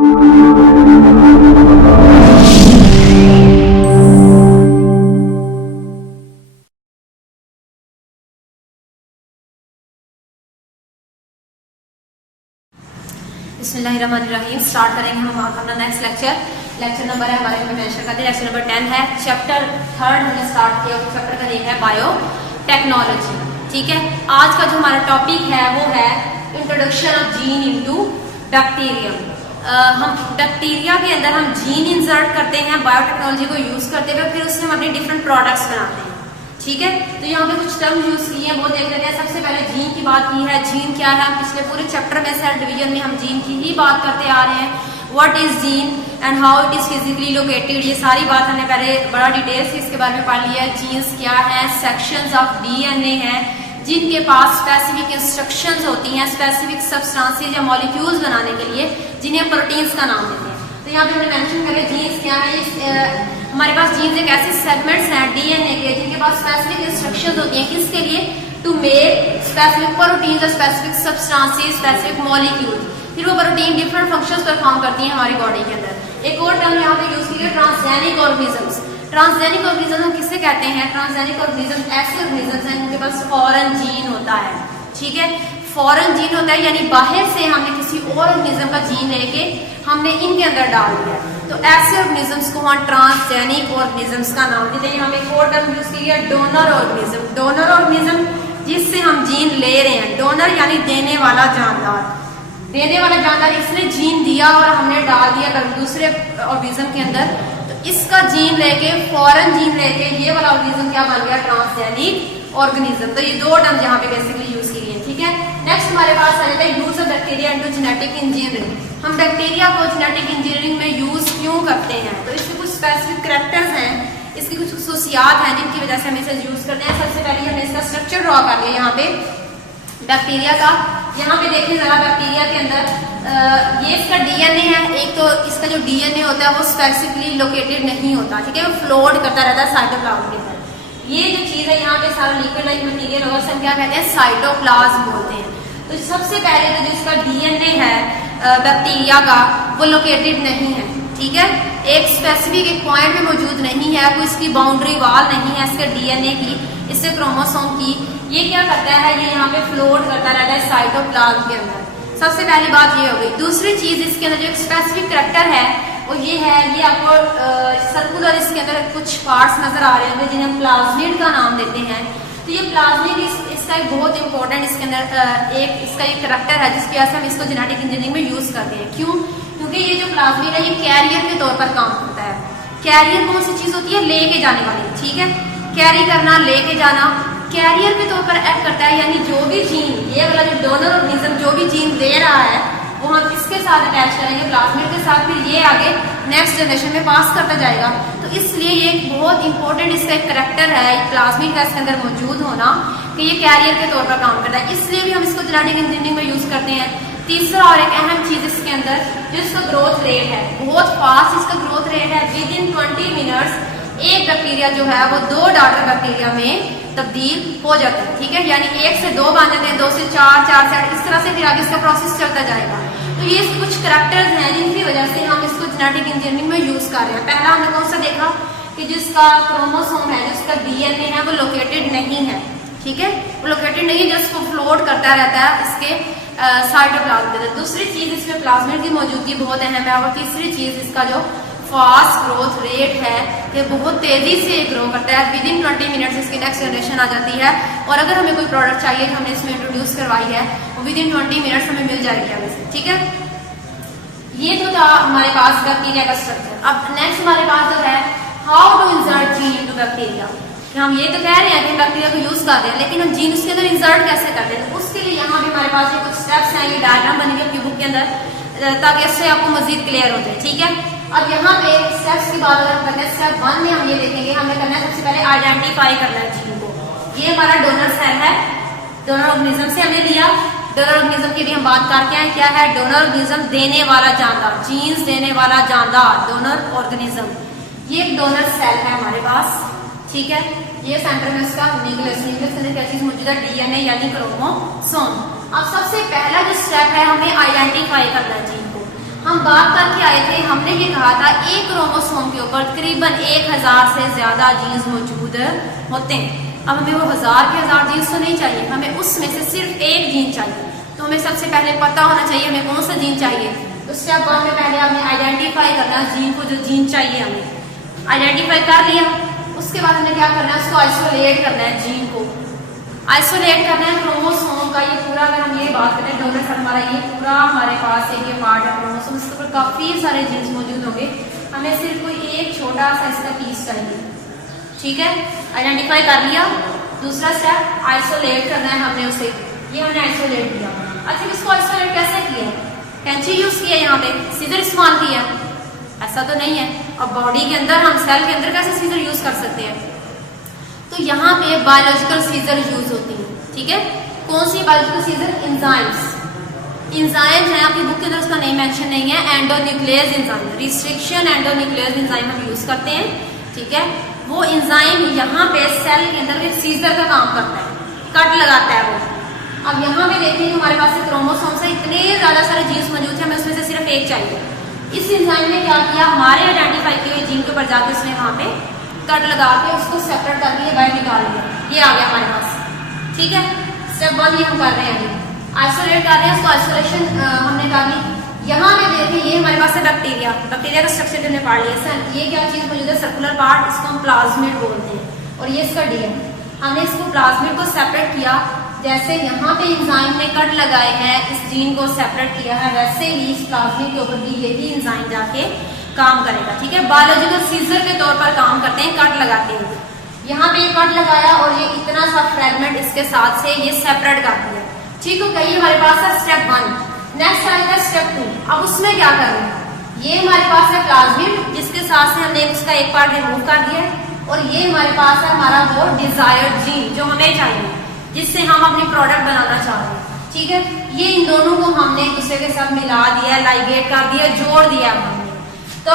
बिस्मिल्लाहिर्रहमानिर्रहीम। स्टार्ट करेंगे हम अपना नेक्स्ट लेक्चर नंबर है हमारे में मेंशन करते हैं। लेक्चर नंबर 10 है, चैप्टर 3 हमने स्टार्ट किया। चैप्टर का नेम है बायोटेक्नोलॉजी। ठीक है, आज का जो हमारा टॉपिक है वो है introduction of gene into bacterium. हम बैक्टीरिया के अंदर हम जीन इंसर्ट करते हैं बायोटेक्नोलॉजी को यूज करते हुए, फिर उससे हम अपने डिफरेंट प्रोडक्ट्स बनाते हैं। ठीक है, तो यहाँ पे कुछ टर्म यूज किए हैं वो देख लेते हैं। सबसे पहले जीन की बात की है। जीन क्या है? पिछले पूरे चैप्टर में सेल डिवीजन में हम जीन की ही बात करते आ रहे हैं। What is gene and how it is physically located, ये सारी बात हमने पहले बड़ा डिटेल से इसके बारे में पढ़ लिया है। जीन्स क्या है? सेक्शंस ऑफ डीएनए है जिनके पास स्पेसिफिक इंस्ट्रक्शंस होती हैं स्पेसिफिक सब्सटेंसेस या मॉलिक्यूल्स बनाने के लिए, जिन्हें प्रोटीन्स का नाम देते हैं। तो यहाँ पे हमने मेंशन करें जीन्स क्या है। हमारे पास जीन्स एक ऐसे सेगमेंट्स हैं डीएनए के जिनके पास स्पेसिफिक इंस्ट्रक्शंस होती हैं। किसके लिए? टू मेक स्पेसिफिक प्रोटीन्स और स्पेसिफिक सब्सटेंसेस, स्पेसिफिक मॉलिक्यूल्स। फिर वो प्रोटीन डिफरेंट फंक्शंस परफॉर्म करती हैं हमारी बॉडी के अंदर। एक और टर्म यहाँ पे यूज की है, ट्रांसजेनिक ऑर्गेनिजम्स। ट्रांसजेनिक ऑर्गेनिज्म हम किससे कहते हैं? ट्रांसजेनिक ऑर्गेनिज्म ऐसे ऑर्गेनिजम्स हैं जिनके पास फॉरेन जीन होता है। ठीक है, फॉरेन जीन होता है यानी बाहर से हमने किसी और ऑर्गेनिज्म का जीन लेके हमने इनके अंदर डाल दिया। तो ऐसे ऑर्गेनिजम्स को हम ट्रांसजेनिक ऑर्गेनिजम्स का नाम देते हैं। यहाँ पे एक और टर्म यूज की है, डोनर ऑर्गेनिज्म। डोनर ऑर्गेनिज्म जिससे हम जीन ले रहे हैं। डोनर यानी देने वाला जानदार। देने वाला जानदार, इसने जीन दिया और हमने डाल दिया दूसरे ऑर्गेनिज्म के अंदर। तो इसका जीन लेके, फॉरेन जीन लेके ये वाला ऑर्गेनिज्म क्या बन गया? Transgenic organism. तो ये दो टर्म यहाँ पे बेसिकली यूज की है। ठीक है, नेक्स्ट हमारे पास आ जाता है use of bacteria into genetic engineering. हम बैक्टीरिया को जेनेटिक इंजीनियरिंग में यूज क्यों करते हैं? तो इसके कुछ स्पेसिफिक कैरेक्टर्स हैं, इसकी कुछ खसूसियात हैं जिनकी वजह से हम इसे यूज करते हैं। सबसे पहले हमने इसका स्ट्रक्चर ड्रॉ कर लिया यहाँ पे बैक्टीरिया का। यहाँ पे देखिए जरा बैक्टीरिया के अंदर ये इसका डीएनए है। एक तो इसका जो डीएनए होता है वो स्पेसिफिकली लोकेटेड नहीं होता। ठीक है, वो फ्लोट करता रहता है साइटोप्लाज्म के अंदर। ये जो चीज है यहाँ पे सारा लिक्विड लाइक मटीरियल होगा, हम क्या कहते हैं? साइटोप्लाज्म बोलते हैं। तो सबसे पहले तो जो इसका डीएनए है बैक्टीरिया का वो लोकेटेड नहीं है। ठीक है, एक स्पेसिफिक एक पॉइंट में मौजूद नहीं है, कोई इसकी बाउंड्री वॉल नहीं है इसके डीएनए की, इससे क्रोमोसोम की। ये क्या करता है? ये यहाँ पे फ्लोट करता रहता है साइटोप्लाज्म के अंदर। सबसे पहली बात ये हो गई। दूसरी चीज इसके अंदर जो एक स्पेसिफिक कैरेक्टर है वो ये है, ये आपको सर्कुलर इसके अंदर कुछ पार्ट्स नजर आ रहे होंगे जिन्हें प्लाज्मिड का नाम देते हैं। तो ये प्लाज्मिड इसका एक बहुत इंपॉर्टेंट इसके अंदर एक इसका एक कैरेक्टर है जिसकी वजह से हम इसको जेनेटिक इंजीनियरिंग में यूज करते हैं। क्यों? क्योंकि ये जो प्लाज्मिड है ये कैरियर के तौर पर काम करता है। कैरियर कौन सी चीज होती है? लेके जाने वाली। ठीक है, कैरी करना, लेके जाना, कैरियर के तौर पर एक्ट करता है। यानी जो भी जीन, ये वाला जो डोनर ऑर्गेनिज्म जो भी जीन दे रहा है वो हम किसके साथ अटैच करेंगे? प्लाज्मिड के साथ। फिर ये आगे नेक्स्ट जनरेशन में पास करता जाएगा। तो इसलिए ये एक बहुत इंपॉर्टेंट इसका एक कैरेक्टर है प्लाज्मिड का इसके अंदर मौजूद होना कि ये कैरियर के तौर पर काम करता है। इसलिए भी हम इसको जेनेटिक इंजीनियरिंग में यूज करते हैं। तीसरा और एक अहम चीज इसके अंदर जो इसका ग्रोथ रेट है, बहुत फास्ट इसका ग्रोथ रेट है। विद इन 20 मिनट्स एक बैक्टीरिया जो है वो 2 डॉटर बैक्टीरिया में तब्दील हो जाता है। ठीक है, यानी 1 से 2 बन जाते हैं, 2 से 4, 4 से 8, इस तरह से फिर आगे इसका प्रोसेस चलता जाएगा। तो ये कुछ करैक्टर्स हैं जिनकी वजह से हम इसको जेनेटिक इंजीनियरिंग में यूज कर रहे हैं। पहला हमने कौन सा देखा कि जिसका क्रोमोसोम है, जिसका डीएनए है वो लोकेटेड नहीं है। ठीक है, वो लोकेटेड नहीं है, जिसको फ्लोट करता रहता है इसके साइटोप्लाज्म के अंदर। दूसरी चीज इसमें प्लाज्मिड की मौजूदगी बहुत अहम है। और तीसरी चीज इसका जो फास्ट ग्रोथ रेट है कि बहुत तेजी से ग्रो करता है। विद इन 20 मिनट्स इसकी नेक्स्ट जनरेशन आ जाती है। और अगर हमें कोई प्रोडक्ट चाहिए कि हमने इसमें इंट्रोड्यूस करवाई है वो विद इन 20 मिनट्स हमें मिल जाएगी हमें से। ठीक है, ये तो था हमारे पास बैक्टीरिया का स्ट्रक्चर। अब नेक्स्ट हमारे पास जो है how to insert gene into bacteria. हम ये तो कह रहे हैं कि बैक्टीरिया को यूज करते हैं, लेकिन हम जीन उसके अंदर इंसर्ट कैसे करते हैं? तो उसके लिए यहाँ भी हमारे पास ये कुछ स्टेप्स हैं। ये डायग्राम बनी हुई है बुक के अंदर ताकि इससे आपको मजीद क्लियर हो जाए। ठीक है, अब यहाँ पे स्टेप्स की बात अगर करते हैं, स्टेप 1 में हम ये देखेंगे, हमें करना है सबसे पहले आइडेंटिफाई करना है जीन को। ये हमारा डोनर सेल है, डोनर ऑर्गेनिज्म से हमने लिया। डोनर ऑर्गेनिज्म की भी हम बात करके आए, क्या है? डोनर ऑर्गेनिज्म देने वाला जानदार, जीन्स देने वाला जानदार, डोनर ऑर्गेनिज्म। ये एक डोनर सेल है हमारे पास। ठीक है, ये सेंटर में उसका न्यूक्लियस अंदर क्या चीज मौजूद है? डीएनए यानी क्रोमोसोम। अब सबसे पहला जो स्टेप है हमें आइडेंटिफाई करना है जीन को। हम बात करके आए थे, हमने ये कहा था एक क्रोमोसोम के ऊपर तकरीबन 1000 से ज्यादा जीन्स मौजूद होते हैं। अब हमें वो 1000 के 1000 जीन्स तो नहीं चाहिए, हमें उसमें से सिर्फ एक जीन चाहिए। तो हमें सबसे पहले पता होना चाहिए हमें कौन सा जीन चाहिए। तो स्टेप 1 में पहले हमें आइडेंटिफाई करना जीन को, जो जीन चाहिए हमें आइडेंटिफाई कर लिया। उसके बाद हमें क्या करना है, उसको आइसोलेट करना है, जीन को आइसोलेट करना है क्रोमोसोम का। ये पूरा अगर हम ये बात करें डोनर सेल हमारा ये पूरा हमारे पास एक ये पार्ट है क्रोमोसोम, इसके ऊपर काफी सारे जीन्स मौजूद होंगे। हमें सिर्फ कोई एक छोटा सा इसका पीस चाहिए, ठीक है। आइडेंटिफाई कर लिया। दूसरा स्टेप आइसोलेट करना है हमने उसे, ये हमने आइसोलेट किया। अच्छा इसको आइसोलेट कैसे किया, कैंची यूज किया, यहाँ पे सीजर इस्तेमाल किया, ऐसा तो नहीं है। अब बॉडी के अंदर हम सेल के अंदर कैसे सीजर यूज कर सकते हैं, तो यहाँ पे बायोलॉजिकल सीजर यूज होती है, ठीक है। कौन सी बायोलॉजिकल सीजर, एंजाइम्स। एंजाइम है आपकी बुक के अंदर, उसका नेम मेंशन नहीं है, endonuclease enzyme, restriction endonuclease enzyme हम यूज करते हैं, ठीक है। वो एंजाइम यहाँ पे सेल के अंदर एक सीजर का काम करता है, कट लगाता है वो। अब यहाँ पे देखिए हमारे पास क्रोमोसोम से इतने ज्यादा सारे जीन्स मौजूद थे, हमें उसमें से सिर्फ एक चाहिए। इस एंजाइम ने क्या किया, हमारे आइडेंटिफाई किए हुए जीन के ऊपर जाके उसने वहां पे कट लगा के उसको सेपरेट करके ये बाहर निकाल दिया, ये आ गया हमारे पास, ठीक है। स्टेप 1 ये हम कर रहे हैं, अभी आइसोलेट कर रहे हैं, उसको आइसोलेशन हमने कर ली। यहाँ पे देखिए ये हमारे पास है बैक्टीरिया, बैक्टीरिया का स्ट्रक्चर हमने पढ़ लिया सर। ये क्या चीज मौजूद है, सर्कुलर पार्ट, इसको हम प्लाज्मिड बोलते हैं, और ये इसका डीएनए। हमने इसको प्लाज्मिड को सेपरेट किया, जैसे यहाँ पे एंजाइम ने कट लगाए हैं, इस जीन को सेपरेट किया है, वैसे ही इस प्लाज्मिड के ऊपर भी यही एंजाइम जाके काम करेगा, ठीक है। बायोलॉजिकल सीजर के तौर पर काम करते हैं, कट लगाते हैं। यहाँ पे कट लगाया और ये इतना सा फ्रेगमेंट इसके साथ से ये सेपरेट कर दिया, ठीक हो गई। हमारे पास है स्टेप 1। नेक्स्ट आएगा स्टेप 2। अब उसमें क्या करना है, ये हमारे पास है प्लाज्मिड, जिसके साथ से हमने उसका एक पार्ट रिमूव कर दिया है, और ये हमारे पास है हमारा वो डिजायर्ड जीन जो हमें चाहिए, जिससे हम अपनी प्रोडक्ट बनाना चाह रहे हैं, ठीक है। ये इन दोनों को हमने एक दूसरे के साथ मिला दिया, लाइगेट कर दिया, जोड़ दिया हमने। तो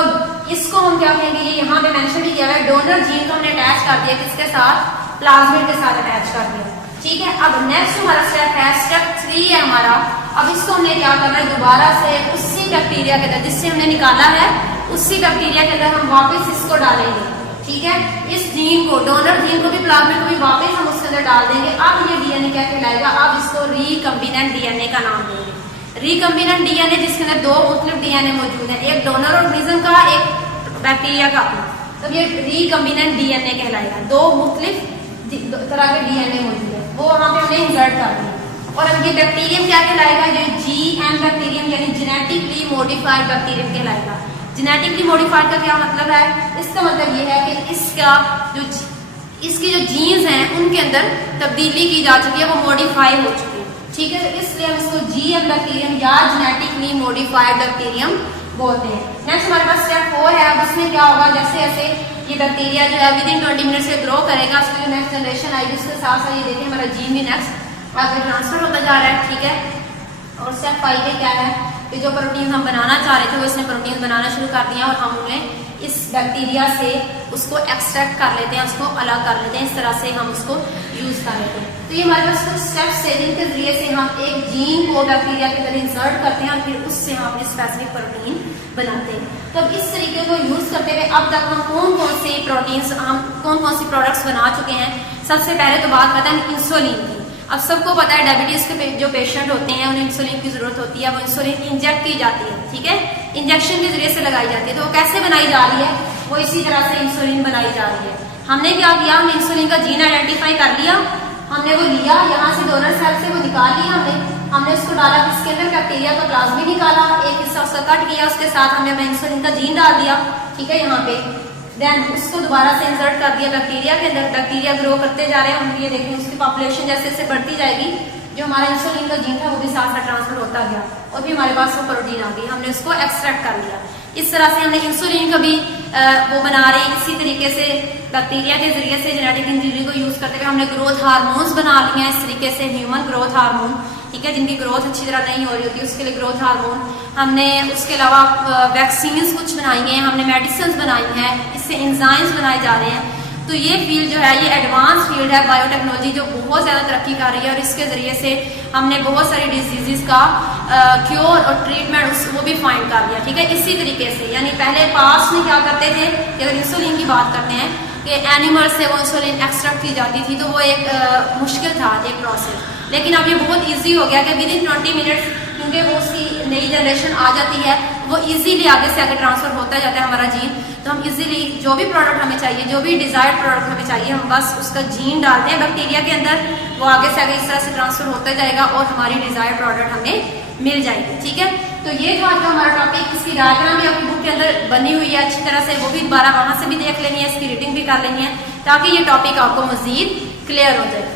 इसको हम क्या कहेंगे, ये यहाँ पे मेंशन भी किया है, डोनर जीन को हमने अटैच कर दिया, किसके साथ, प्लाज्मिड के साथ अटैच कर दिया, ठीक है। अब नेक्स्ट हमारा स्टेप है, स्टेप 3 है हमारा। अब इसको हमने क्या करना है, दोबारा से उसी बैक्टीरिया के अंदर जिससे हमने निकाला है, उसी बैक्टीरिया के अंदर हम वापस इसको डालेंगे, ठीक है। इस जीन को, डोनर जीन को भी प्लाज्मिड को भी वापस हम उसके अंदर डाल देंगे। अब ये डीएनए क्या कहलाएगा, अब इसको रिकम्बिनेंट डीएनए का नाम देंगे। रिकम्बिनेंट डीएनए जिसके अंदर 2 मुख्तलिफ डीएनए मौजूद है, एक डोनर ऑर्गेनिज्म का, एक बैक्टीरिया का अपना, तो ये रिकम्बिनेंट डीएनए कहलाएगा। 2 मुख्तलिफ तरह के डीएनए मौजूद है, वो वहां पे हमने इंसर्ट कर दिया। और अब ये बैक्टीरियम क्या कहलाएगा, जो जीएम बैक्टीरियम यानी जेनेटिकली मॉडिफाइड बैक्टीरियम कहलाएगा। जेनेटिकली मॉडिफाइड का क्या मतलब है, इसका मतलब ये है कि इसकी जो जीन्स हैं उनके अंदर तब्दीली की जा चुकी है, वो मॉडिफाई हो चुकी है, ठीक है। इसलिए हम इसको जीएम बैक्टीरियम या जेनेटिकली मॉडिफाइड बैक्टीरियम बोलते हैं। नेक्स्ट हमारे पास स्टेप 4 है। अब इसमें क्या होगा, जैसे जैसे ये बैक्टीरिया जो है विदिन 20 मिनट से ग्रो करेगा, उसकी जो नेक्स्ट जनरेशन आएगी, उसके साथ साथ ये देखिए हमारा जीन भी नेक्स्ट आगे ट्रांसफर होता जा रहा है, ठीक है। और स्टेप 5 में क्या है कि जो प्रोटीन हम बनाना चाह रहे थे वो इसने प्रोटीन बनाना शुरू कर दिया, और हम उन्हें इस बैक्टीरिया से उसको एक्सट्रैक्ट कर लेते हैं, उसको अलग कर लेते हैं, इस तरह से हम उसको यूज कर लेते हैं। तो ये हमारे पास कुछ स्टेप्स है जिनके जरिए से हम एक जीन को बैक्टीरिया के अंदर इंसर्ट करते हैं और फिर उससे हम अपनी स्पेसिफिक प्रोटीन बनाते हैं। तो अब इस तरीके को यूज करते हुए अब तक हम कौन कौन सी प्रोटीन्स, हम कौन कौन सी प्रोडक्ट्स बना चुके हैं। सबसे पहले तो बात करते हैं इंसुलिन की। अब सबको पता है डायबिटीज के जो पेशेंट होते हैं उन्हें इंसुलिन की जरूरत होती है, वो इंसुलिन इंजेक्ट की जाती है, ठीक है, इंजेक्शन के जरिए से लगाई जाती है। तो वो कैसे बनाई जा रही है, वो इसी तरह से इंसुलिन बनाई जा रही है। हमने क्या किया, हमने इंसुलिन का जीन आइडेंटिफाई कर लिया, हमने वो लिया, यहाँ से डोनर सेल से वो निकाल लिया, हमने उसको डाला, इसके अंदर बैक्टीरिया का प्लाज्मिड निकाला, एक हिस्सा उसका कट किया, उसके साथ हमने इंसुलिन का जीन डाल दिया, ठीक है, यहाँ पे। देन उसको दोबारा से इंसर्ट कर दिया बैक्टीरिया के अंदर, बैक्टीरिया ग्रो करते जा रहे हैं, हम ये देखें उसकी पॉपुलेशन जैसे जैसे बढ़ती जाएगी, जो हमारा इंसुलिन का जीन था वो भी साथ साथ ट्रांसफर होता गया और भी हमारे पास वो प्रोटीन आ गई, हमने उसको एक्सट्रैक्ट कर लिया। इस तरह से हमने इंसुलिन का भी वो बना रहे, इसी तरीके से बैक्टीरिया के जरिए से जेनेटिक इंजीनियरिंग को यूज करते हुए हमने ग्रोथ हार्मोन्स बना लिए हैं, इस तरीके से ह्यूमन ग्रोथ हार्मोन, ठीक है, जिनकी ग्रोथ अच्छी तरह नहीं हो रही होती उसके लिए ग्रोथ हार्मोन हमने, उसके अलावा वैक्सीन्स कुछ बनाई हैं, हमने मेडिसिन बनाई हैं, इससे एंजाइम्स बनाए जा रहे हैं। तो ये फील्ड जो है ये एडवांस फील्ड है बायोटेक्नोलॉजी, जो बहुत ज़्यादा तरक्की कर रही है और इसके ज़रिए से हमने बहुत सारी डिजीज़ का क्योर और ट्रीटमेंट वो भी फाइंड कर लिया। ठीक है, इसी तरीके से यानी पहले पास्ट में क्या करते थे कि अगर इंसुलिन की बात करते हैं कि एनिमल से वो इंसुलिन एक्सट्रैक्ट की जाती थी, तो वो एक मुश्किल था एक प्रोसेस, लेकिन अब ये बहुत ईजी हो गया कि विद इन 20 मिनट्स, क्योंकि वो उसकी नई जनरेशन आ जाती है, वो इजीली आगे से आगे ट्रांसफर होता जाता है हमारा जीन। तो हम इजीली जो भी प्रोडक्ट हमें चाहिए, जो भी डिजायर्ड प्रोडक्ट हमें चाहिए, हम बस उसका जीन डालते हैं बैक्टीरिया के अंदर, वो आगे से आगे इस तरह से ट्रांसफर होता जाएगा और हमारी डिजायर्ड प्रोडक्ट हमें मिल जाएगी। ठीक है, तो ये जो आज का हमारा टॉपिक, इसकी डायग्राम भी आपकी बुक के अंदर बनी हुई है अच्छी तरह से, वो भी दोबारा वहां से भी देख लेनी है, इसकी रीडिंग भी कर लेनी है, ताकि ये टॉपिक आपको मजीद क्लियर हो जाए।